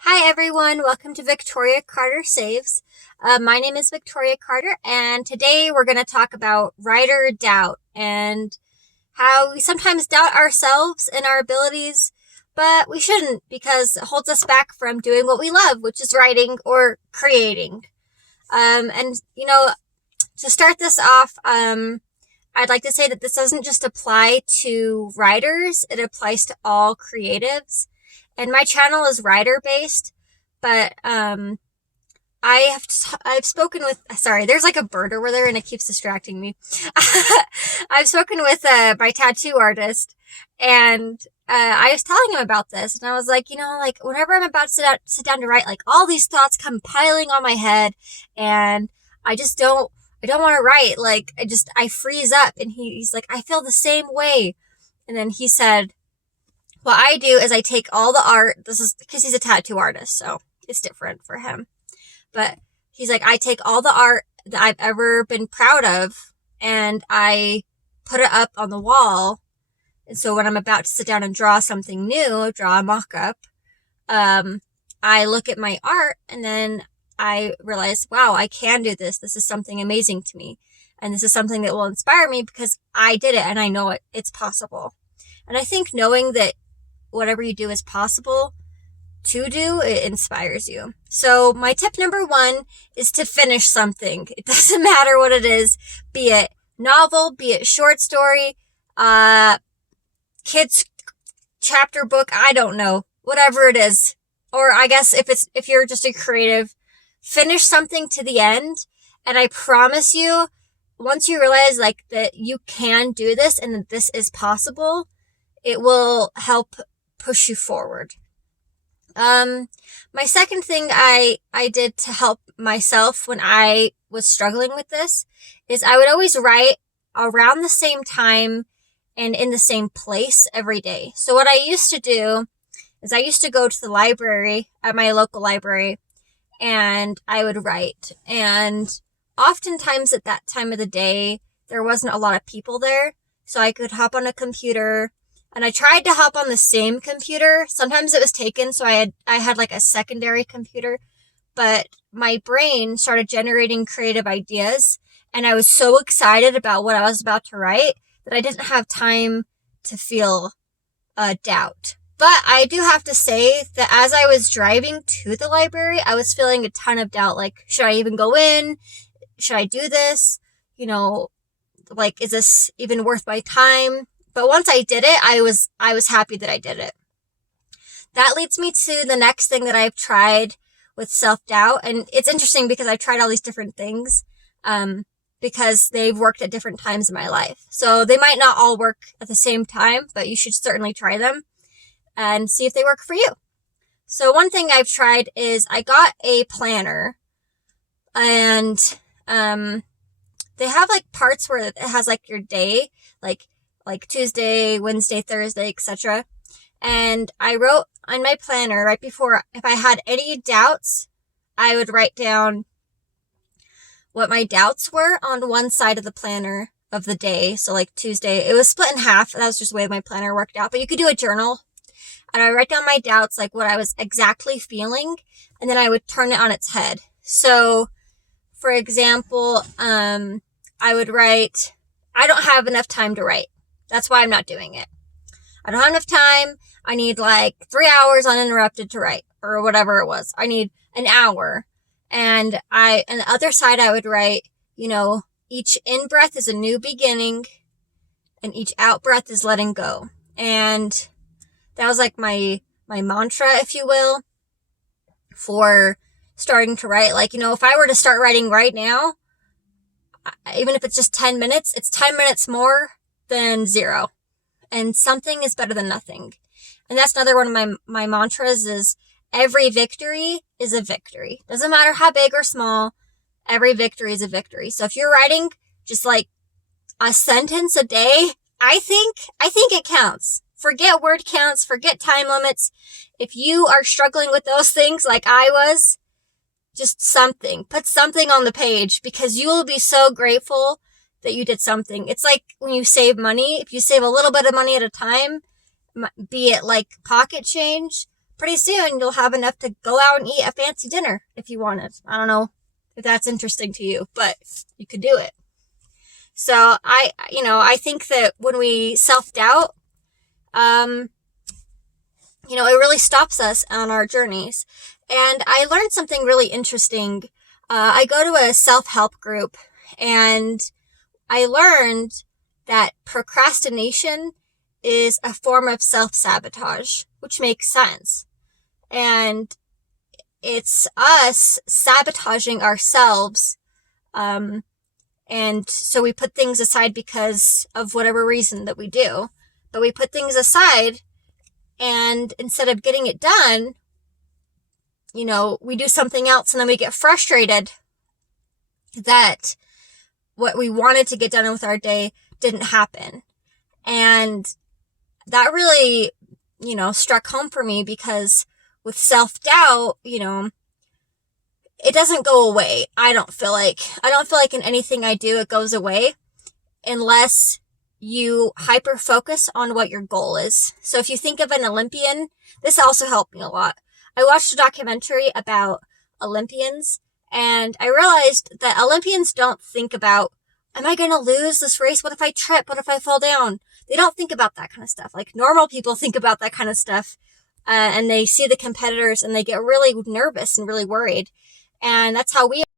Hi everyone, welcome to Victoria Carter Saves. My name is Victoria Carter, and today we're going to talk about writer doubt and how we sometimes doubt ourselves and our abilities, but we shouldn't because it holds us back from doing what we love, which is writing or creating. And to start this off, I'd like to say that this doesn't just apply to writers, it applies to all creatives. And my channel is writer based, but I've spoken with, sorry, there's like a bird over there and it keeps distracting me. I've spoken with my tattoo artist, and I was telling him about this, and I was like, like whenever I'm about to sit down to write, like all these thoughts come piling on my head, and I don't want to write. Like I freeze up. And he's like, I feel the same way. And then he said, what I do is I take all the art. This is because he's a tattoo artist, so it's different for him. But he's like, I take all the art that I've ever been proud of and I put it up on the wall. And so when I'm about to sit down and draw something new, draw a mock-up, I look at my art and then I realize, wow, I can do this. This is something amazing to me. And this is something that will inspire me because I did it and I know it's possible. And I think knowing that whatever you do is possible to do, it inspires you. So my tip number 1 is to finish something. It doesn't matter what it is, be it novel, be it short story, kids chapter book, I don't know, whatever it is. Or I guess if you're just a creative, finish something to the end. And I promise you, once you realize like that you can do this and that this is possible, it will help push you forward. My second thing I did to help myself when I was struggling with this is I would always write around the same time and in the same place every day. So what I used to do is I used to go to the library at my local library and I would write. And oftentimes at that time of the day, there wasn't a lot of people there. So I could hop on a computer, and I tried to hop on the same computer. Sometimes it was taken, so I had like a secondary computer, but my brain started generating creative ideas, and I was so excited about what I was about to write that I didn't have time to feel doubt. But I do have to say that as I was driving to the library, I was feeling a ton of doubt. Like, should I even go in? Should I do this? Like, is this even worth my time? But once I did it, I was happy that I did it. That leads me to the next thing that I've tried with self-doubt. And it's interesting because I've tried all these different things, because they've worked at different times in my life. So they might not all work at the same time, but you should certainly try them and see if they work for you. So one thing I've tried is I got a planner, and, they have like parts where it has like your day, like Tuesday, Wednesday, Thursday, etc. And I wrote on my planner right before, if I had any doubts, I would write down what my doubts were on one side of the planner of the day. So like Tuesday, it was split in half. That was just the way my planner worked out, but you could do a journal. And I write down my doubts, like what I was exactly feeling, and then I would turn it on its head. So for example, I would write, I don't have enough time to write. That's why I'm not doing it. I don't have enough time. I need like 3 hours uninterrupted to write, or whatever it was. I need an hour. And on the other side, I would write, each in breath is a new beginning and each out breath is letting go. And that was like my mantra, if you will, for starting to write. Like, if I were to start writing right now, even if it's just 10 minutes, it's 10 minutes more than 0. And something is better than nothing. And that's another one of my mantras is every victory is a victory. Doesn't matter how big or small, every victory is a victory. So if you're writing just like a sentence a day, I think it counts. Forget word counts, forget time limits. If you are struggling with those things like I was, just put something on the page, because you will be so grateful that you did something. It's like when you save money, if you save a little bit of money at a time, be it like pocket change, pretty soon you'll have enough to go out and eat a fancy dinner if you wanted. I don't know if that's interesting to you, but you could do it. So I think that when we self-doubt, it really stops us on our journeys. And I learned something really interesting. I go to a self-help group, and I learned that procrastination is a form of self-sabotage, which makes sense. And it's us sabotaging ourselves. And so we put things aside because of whatever reason that we do. But we put things aside, and instead of getting it done, we do something else, and then we get frustrated that what we wanted to get done with our day didn't happen. And that really, struck home for me, because with self-doubt, it doesn't go away. I don't feel like in anything I do, it goes away unless you hyper focus on what your goal is. So if you think of an Olympian, this also helped me a lot. I watched a documentary about Olympians, and I realized that Olympians don't think about, am I going to lose this race? What if I trip? What if I fall down? They don't think about that kind of stuff. Like, normal people think about that kind of stuff. And they see the competitors and they get really nervous and really worried. And that's how we